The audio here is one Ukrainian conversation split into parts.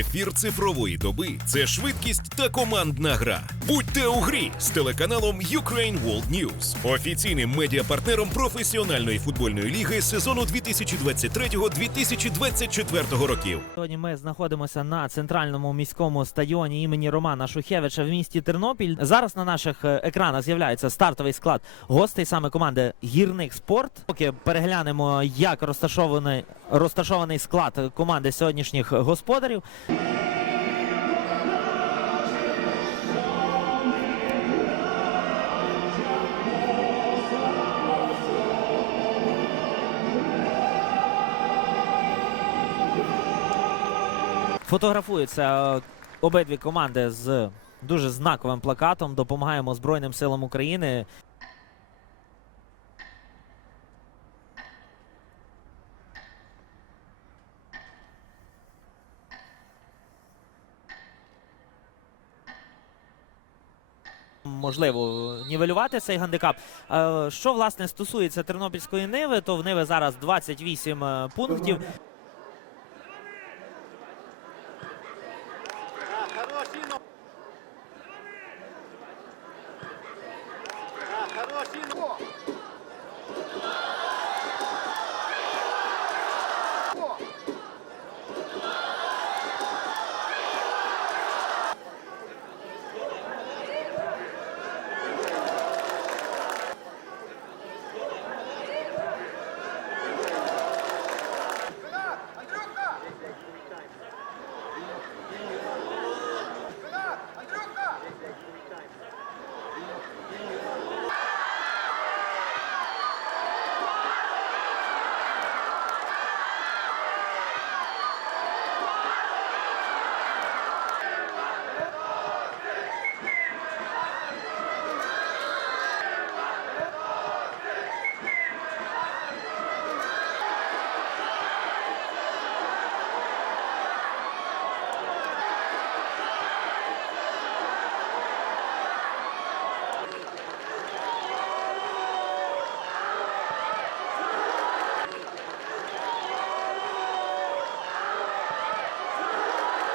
Ефір цифрової доби це швидкість та командна гра. Будьте у грі з телеканалом Ukraine World News, офіційним медіапартнером професіональної футбольної ліги сезону 2023-2024 років. Сьогодні ми знаходимося на центральному міському стадіоні імені Романа Шухевича в місті Тернопіль. Зараз на наших е, екранах з'являється стартовий склад гостей саме команди Гірник Спорт. Поки переглянемо, як розташований розташований склад команди сьогоднішніх господарів. Фотографуються е, обидві команди з дуже знаковим плакатом. Допомагаємо Збройним силам України. Можливо, нівелювати цей гандикап. Е, Що власне стосується Тернопільської ниви, то в Ниви зараз 28 е, пунктів. Хороший но. Хороший но.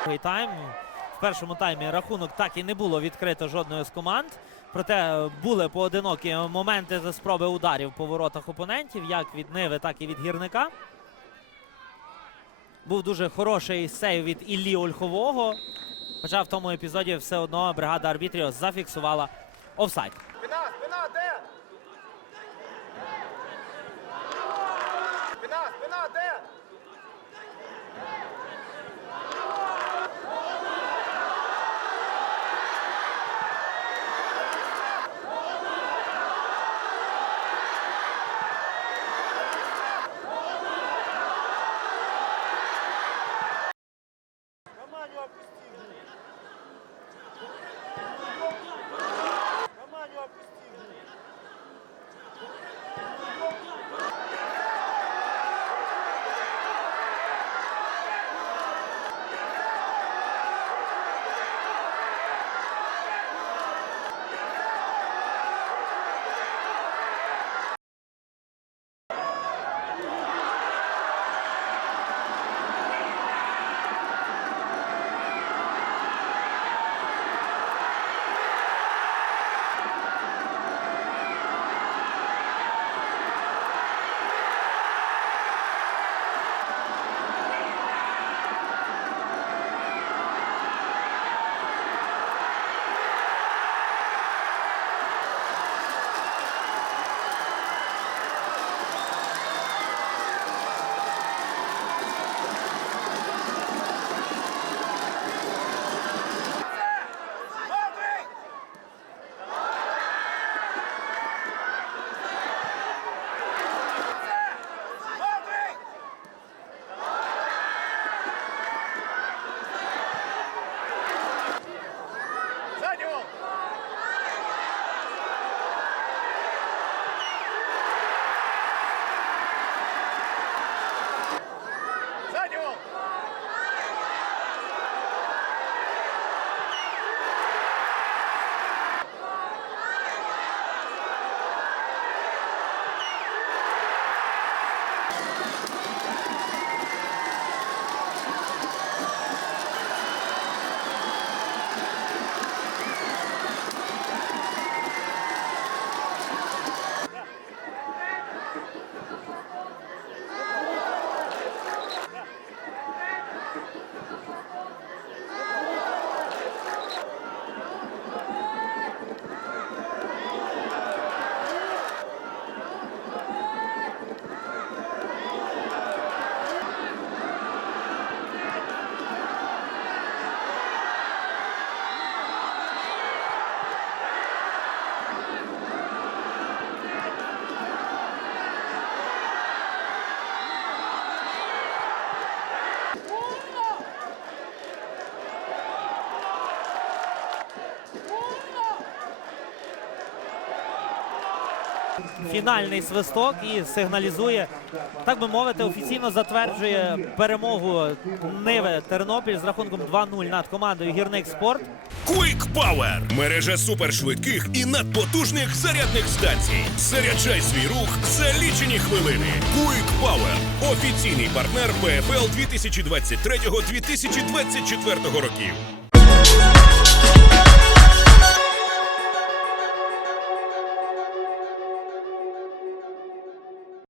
Другий тайм. В першому таймі рахунок так і не було відкрито жодної з команд. Проте були поодинокі моменти за спроби ударів по воротах опонентів, як від Ниви, так і від гірника. Був дуже хороший сейв від Іллі Ольхового. Хоча в тому епізоді все одно бригада арбітрів зафіксувала офсайд. Спина, де? Фінальний свисток і сигналізує, так би мовити, офіційно затверджує перемогу Ниви Тернопіль з рахунком 2-0 над командою Гірник Спорт. Quick Power – мережа супершвидких і надпотужних зарядних станцій. Заряджай свій рух за лічені хвилини. Quick Power – офіційний партнер ПФЛ 2023-2024 років.